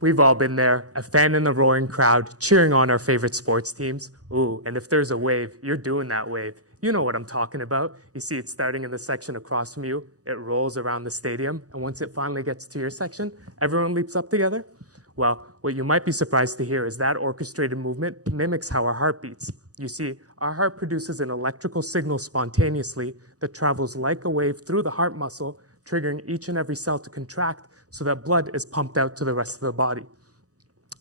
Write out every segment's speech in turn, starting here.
We've all been there, a fan in the roaring crowd, cheering on our favorite sports teams. Ooh, and if there's a wave, you're doing that wave. You know what I'm talking about. You see it starting in the section across from you. It rolls around the stadium, and once it finally gets to your section, everyone leaps up together. Well, what you might be surprised to hear is that orchestrated movement mimics how our heart beats. You see, our heart produces an electrical signal spontaneously that travels like a wave through the heart muscle, triggering each and every cell to contract so that blood is pumped out to the rest of the body.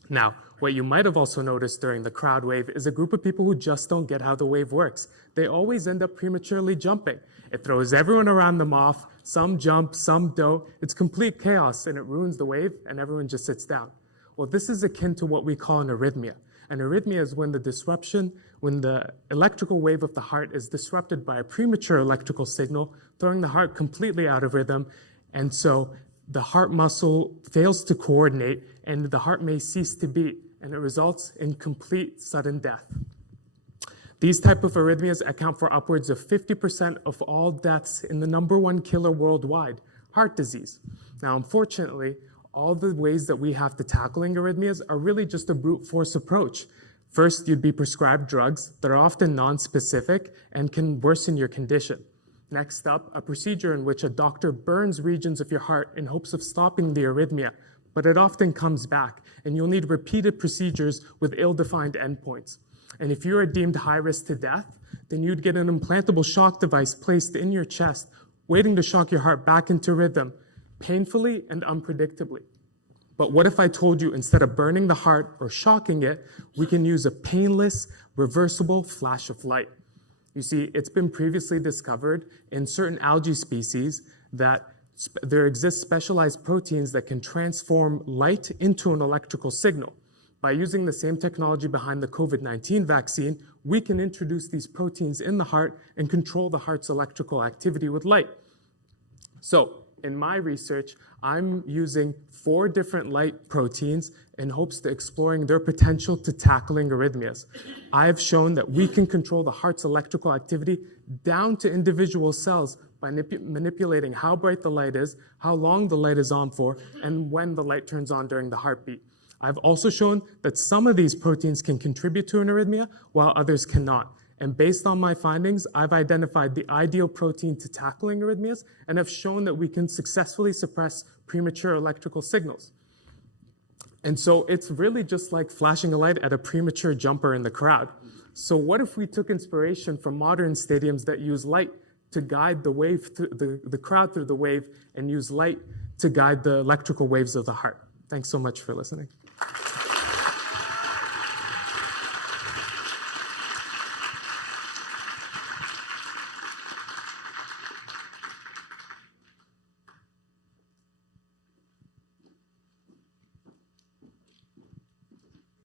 Now, what you might have also noticed during the crowd wave is a group of people who just don't get how the wave works. They always end up prematurely jumping. It throws everyone around them off. Some jump, some don't. It's complete chaos, and it ruins the wave, and everyone just sits down. Well, this is akin to what we call an arrhythmia. An arrhythmia is when the electrical wave of the heart is disrupted by a premature electrical signal, throwing the heart completely out of rhythm, and so the heart muscle fails to coordinate, and the heart may cease to beat, and it results in complete sudden death. These type of arrhythmias account for upwards of 50% of all deaths in the #1 killer worldwide, heart disease. Now, unfortunately, all the ways that we have to tackling arrhythmias are really just a brute force approach. First, you'd be prescribed drugs that are often non-specific and can worsen your condition. Next up, a procedure in which a doctor burns regions of your heart in hopes of stopping the arrhythmia, but it often comes back, and you'll need repeated procedures with ill-defined endpoints. And if you are deemed high risk to death, then you'd get an implantable shock device placed in your chest, waiting to shock your heart back into rhythm, painfully and unpredictably. But what if I told you instead of burning the heart or shocking it, we can use a painless, reversible flash of light? You see, it's been previously discovered in certain algae species that there exist specialized proteins that can transform light into an electrical signal. By using the same technology behind the COVID-19 vaccine, we can introduce these proteins in the heart and control the heart's electrical activity with light. So, in my research, I'm using 4 different light proteins in hopes to exploring their potential to tackling arrhythmias. I have shown that we can control the heart's electrical activity down to individual cells by manipulating how bright the light is, how long the light is on for, and when the light turns on during the heartbeat. I've also shown that some of these proteins can contribute to an arrhythmia while others cannot. And based on my findings, I've identified the ideal protein to tackling arrhythmias and have shown that we can successfully suppress premature electrical signals. And so it's really just like flashing a light at a premature jumper in the crowd. So what if we took inspiration from modern stadiums that use light to guide the wave, the crowd through the wave, and use light to guide the electrical waves of the heart? Thanks so much for listening.